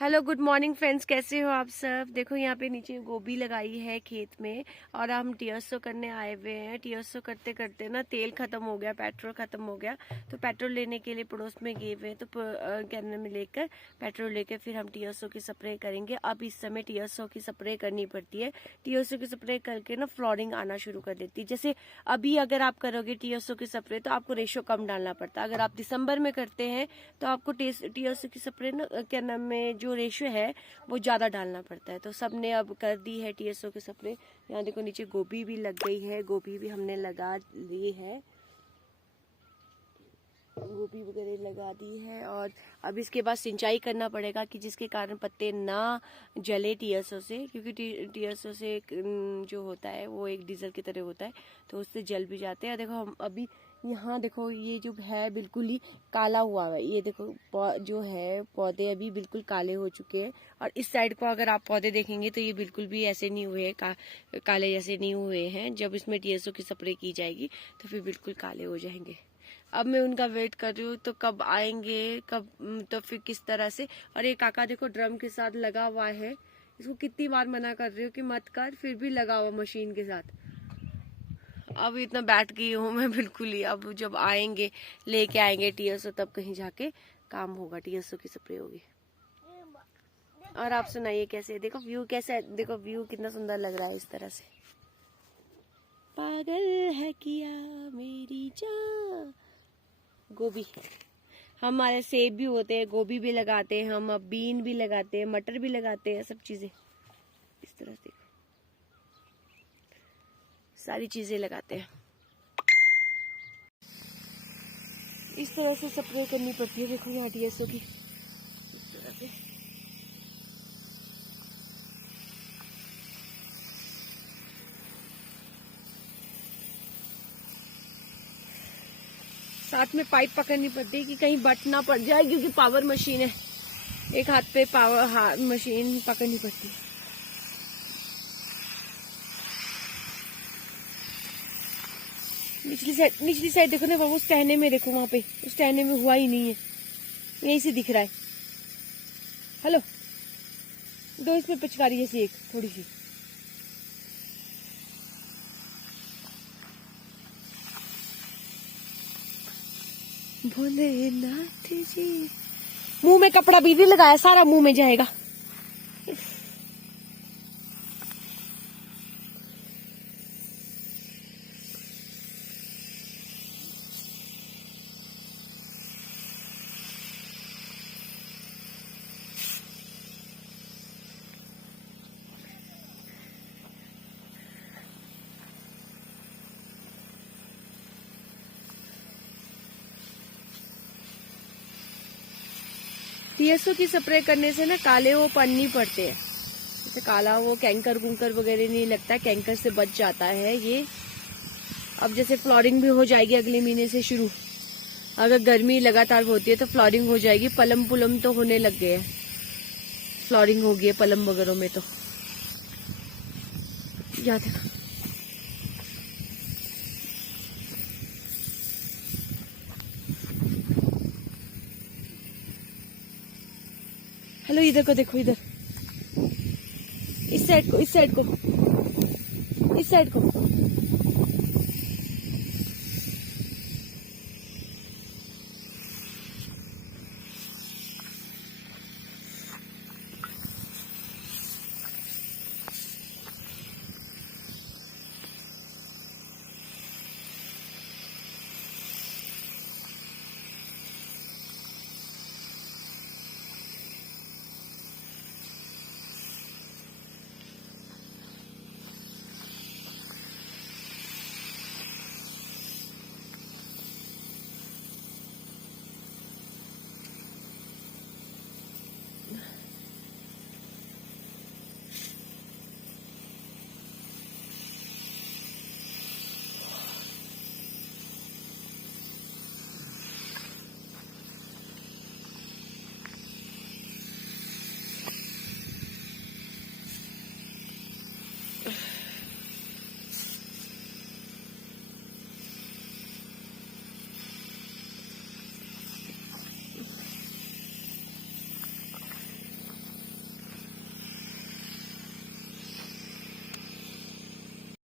Hello good morning friends, कैसे हो आप सब। देखो यहाँ पे नीचे गोभी लगाई है खेत में और हम टीएसओ करने आए हुए हैं। टीएसओ करते करते ना तेल खत्म हो गया, पेट्रोल खत्म हो गया, तो पेट्रोल लेने के लिए पड़ोस में गए हुए हैं। तो कैन में लेकर पेट्रोल लेकर फिर हम टीएसओ की स्प्रे करेंगे। अब इस समय टीएसओ की स्प्रे करनी पड़ती है। टीएसओ की स्प्रे करके ना फ्लॉरिंग आना शुरू कर देती है। जैसे अभी अगर आप करोगे टीएसओ की स्प्रे तो आपको रेशो कम डालना पड़ता है। अगर आप दिसंबर में करते हैं तो आपको टीएसओ की स्प्रे ना क्या नाम में जो रेशियो है वो ज़्यादा डालना पड़ता है। तो सबने अब कर दी है टीएसओ के स्प्रे। यहाँ देखो नीचे गोभी भी लग गई है, गोभी भी हमने लगा ली है, गोभी वगैरह लगा दी है। और अब इसके बाद सिंचाई करना पड़ेगा कि जिसके कारण पत्ते ना जले टीएसओ से, क्योंकि टीएसओ से जो होता है वो एक डीजल की तरह होता है, तो उससे जल भी जाते हैं। देखो हम अभी यहाँ देखो ये जो है बिल्कुल ही काला हुआ है। ये देखो जो है पौधे अभी बिल्कुल काले हो चुके हैं। और इस साइड को अगर आप पौधे देखेंगे तो ये बिल्कुल भी ऐसे नहीं हुए काले जैसे नहीं हुए हैं। जब इसमें टीएसओ की स्प्रे की जाएगी तो फिर बिल्कुल काले हो जाएंगे। अब मैं उनका वेट कर रही हूँ तो कब आएंगे, कब तो फिर किस तरह से। और ये काका देखो ड्रम के साथ लगा हुआ है। इसको कितनी बार मना कर रही हूँ कि मत कर, फिर भी लगा हुआ मशीन के साथ। अब इतना बैठ गई हूँ मैं बिल्कुल ही। अब जब आएंगे लेके आएंगे टीएसओ तब कहीं जाके काम होगा, टीएसओ की स्प्रे होगी। और आप सुनाइए कैसे, देखो व्यू कैसा है, देखो व्यू कितना सुंदर लग रहा है इस तरह से। पागल है किया मेरी जान। गोभी, हमारे सेब भी होते हैं, गोभी भी लगाते हैं हम, अब बीन भी लगाते हैं, मटर भी लगाते हैं, सब चीजें इस तरह से सारी चीजें लगाते हैं। इस तरह से स्प्रे करनी पड़ती है। देखो यहाँ टीएसओ की इस तरह से। साथ में पाइप पकड़नी पड़ती है कि कहीं बट ना पड़ जाए, क्योंकि पावर मशीन है, एक हाथ पे पावर मशीन पकड़नी पड़ती है। निचली साइड देखो ना बाबू, उस टहने में देखो, वहां पे उस टहने में हुआ ही नहीं है, यहीं से दिख रहा है। हेलो, दो इसमें पिचकारी जैसी एक थोड़ी सी। भोलेनाथ जी, मुंह में कपड़ा भी नहीं लगाया, सारा मुंह में जाएगा। टीएसओ की स्प्रे करने से ना काले वो पन नहीं पड़ते हैं, जैसे काला वो कैंकर कुंकर वगैरह नहीं लगता, कैंकर से बच जाता है ये। अब जैसे फ्लोरिंग भी हो जाएगी अगले महीने से शुरू, अगर गर्मी लगातार होती है तो फ्लोरिंग हो जाएगी। पलम पुलम तो होने लग गए हैं, फ्लोरिंग हो गई है पलम वगैरह में। तो या देखो हेलो, इधर को देखो, इधर इस साइड को, इस साइड को, इस साइड को।